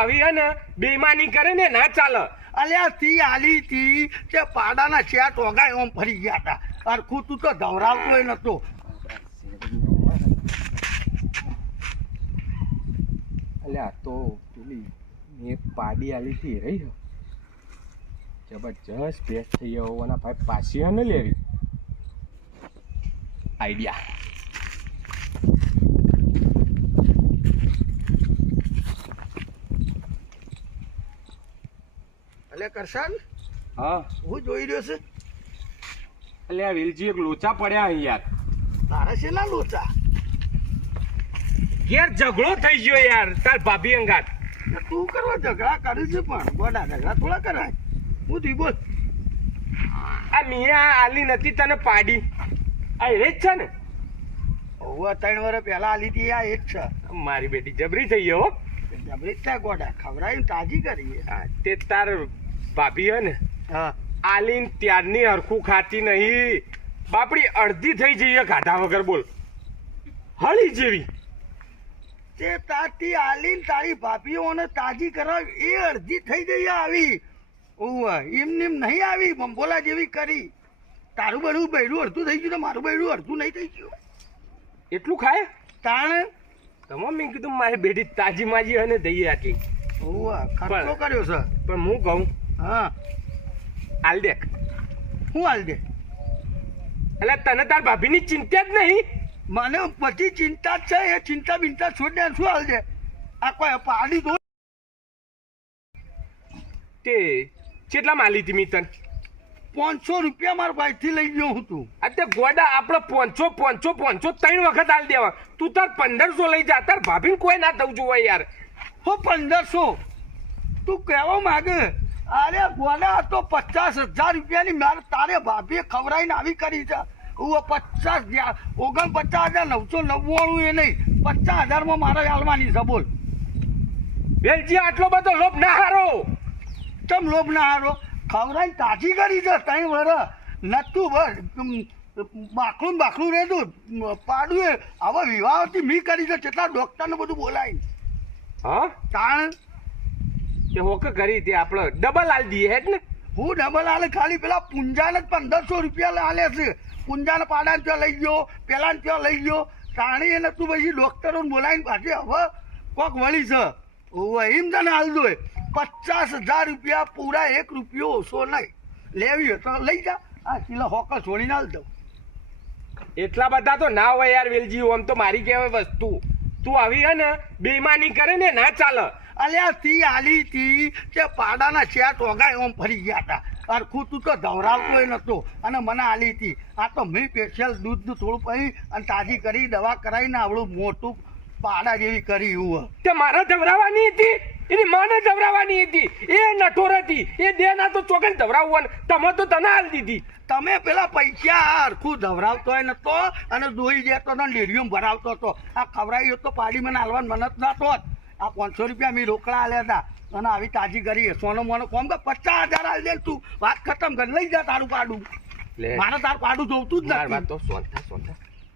આવી હે ને બેઈમાની કરે ને ના ચાલે. અલ્યા તી આલી તી તે પાડાના ચેટ ઓગાય ઓમ ફરી ગયા હતા. અરખું તું તો ધવરાવતો નતો. અલ્યા તો પેલી મેં પાડી આલી હતી રહી જબરજસ્ત ભેસ થઈ હોવાના ભાઈ પાછી ને લેવી આઈડિયા. અલે કરશન હા હું જોઈ રહ્યો છે. અલ્યા વેલજી એક લોચા પડ્યા અહીં યાર. તારા છે ના લોચા યાર ઝઘડો થઈ ગયો યાર તાર ભાભી અંગાત. તું કરવા ઝઘડા કરે છે પણ ગોડા ઝઘડા થોડા કરાય. હું તું બોલ. આ મિયા આલી નથી તને પાડી આ એ જ છે ને. ઓવા 3 વર્ષ પહેલા આલી હતી આ એ જ છે. મારી બેટી જબરી થઈ ગયો હો. જબરી જ થાય ગોડા ખવડાવીને તાજી કરી. હા, તે તાર ભાભી હે ને હા આલીન ત્યારની હરખું ખાતી નહીં. બાપડી અડધી થઈ જઈએ ખાધા વગર બોલ હળી જેવી. તે તાતી આલીન તારી ભાભીઓને તાજી કરાવ એ અડધી થઈ ગઈ આવી. ઓવા એમને એમ નહીં આવી બંબોલા જેવી કરી. તારું બરું બૈરું અડધું થઈ ગયું તો મારું બૈરું અડધું નહીં થઈ ગયું. એટલું ખાય તાણ તમામ મેં કીધું મારી બેટી તાજી માજી અને દઈએ આટલી. ઓવા ખર્ચો કર્યો છે. પણ હું કહું હા આલ દેખ હું હાલ દે. એટલે તને તાર ભાભીની ચિંતા જ નહીં. મને પછી ચિંતા જ છે. એ ચિંતા બિંતા છોડ દે. શું હાલ દે. આ કોઈ પાડી દો. તે કેટલા માલી હતી મી તને? 500 રૂપિયા મારા ભાઈથી લઈ ગયો હું. તું તે ગોડા આપણે 500 3 વખત આલ દેવા. તું તાર 1500 લઈ જા. તાર ભાભીને કોઈ ના થવું જોઈએ યાર. હો 1500 તું કહેવા માંગે. અરે ગોડા તો 50,000 રૂપિયાની મારે તારે ભાભીએ ખવડાવીને આવી કરી છે. 49,999 એ નહીં 50,000 મારે હાલવાની છે. બોલ વેલજી આટલો બધો લોભ ના હારો. તમ લોભ ના હારો. ખવડાવીને તાજી કરી છે 3 વર્ષ નતું બસ બાકડું રહેતું પાડું એ હવે વિવાહથી મી કરી છે. કેટલા ડોક્ટરને બધું બોલાય. હા તાણ તે હોકે કરી તે આપણે ડબલ આલ દઈએ હેડ ને. હું ડબલ હાલે ખાલી પેલા પુંજાને જ 1500 રૂપિયા હાલે છે. પુંજાને પાડાને ત્યાં લઈ ગયો પેલાને ત્યાં લઈ ગયો. તાણી એને તું પછી ડોક્ટરોને બોલાવીને પાછી હવે કોક વળી છે. એમ તને હાલ દો 50,000 રૂપિયા પૂરા 1 રૂપિયો ઓછો નહીં. લેવી હોય તો લઈ જા. આ કિલો હોકા છોડીને હાલ દઉં. એટલા બધા તો ના હોય યાર વેલજી. આમ તો મારી કહેવાય વસ્તુ તું આવી હે ને બેઈમાની કરે ને ના ચાલે. અલ્યા તી આલી તી તે પાડાના ચેટ ઓગાય ઓમ ફરી ગયા હતા. અરખું તું તો ધવરાવતો નતો અને મને આલી હતી. આ તો મેં સ્પેશિયલ દૂધનું થોડું પી અને તાજી કરી દવા કરાવીને આવડું મોટું પાડા જેવી કરી. એવું તે મારે ધવરાવાની હતી એની માને ધવરાવાની હતી. એ નઠોર હતી એ દેના તો ચોકન ધવરાવવાનું. તમે તો તને હાલ દીધી. તમે પેલા પૈસા હરખું ધવરાવતો નતો અને દોઈ દેતો ને ડેરીઓ ભરાવતો હતો. આ ખવડાવી તો પાડી મને હાલવાનું મને જ નતો. આ 500 રૂપિયા મેં રોકડા આલ્યા હતા અને આવી તાજી કરી. સોનો મોનો કોમ કે 50,000 હાલ દે. તું વાત ખતમ કરી લઈ જા તારું પાડું. મારે તારું પાડું જોવતું જ નથી. તો સોનતા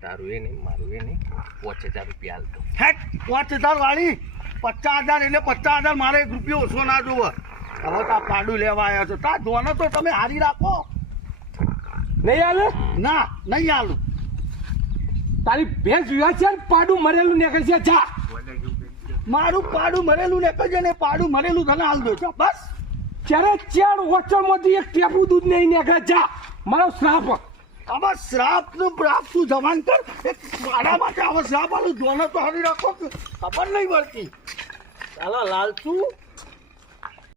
તારું એ નહીં મારું એ નહીં 5,000 રૂપિયા હાલ દો. હેટ 5,000 વાળી 50,000 એટલે 50,000 મારે 1 રૂપિયો ઓછો ના જોવો. હવે તો આ પાડું લેવા આવ્યા છો. તા ધોનો તો તમે હારી રાખો. નહીં હાલે ના નહીં હાલું. તારી ભેંસ વિવાહ છે ને પાડું મરેલું નીકળે છે. જા મારું પાડું મરેલું ને કજે ને પાડું મરેલું તને હાલ દો છો. બસ ચારે ચાર વોચરમાંથી એક ટેપું દૂધ નહીં નીકળે. જા મારો શ્રાપ. હવે શ્રાપ નું પ્રાપ તું જવાન કર. એક પાડા માટે હવે શ્રાપ આલું ધોનો તો હારી રાખો. ખબર નહીં પડતી. ચાલો લાલચું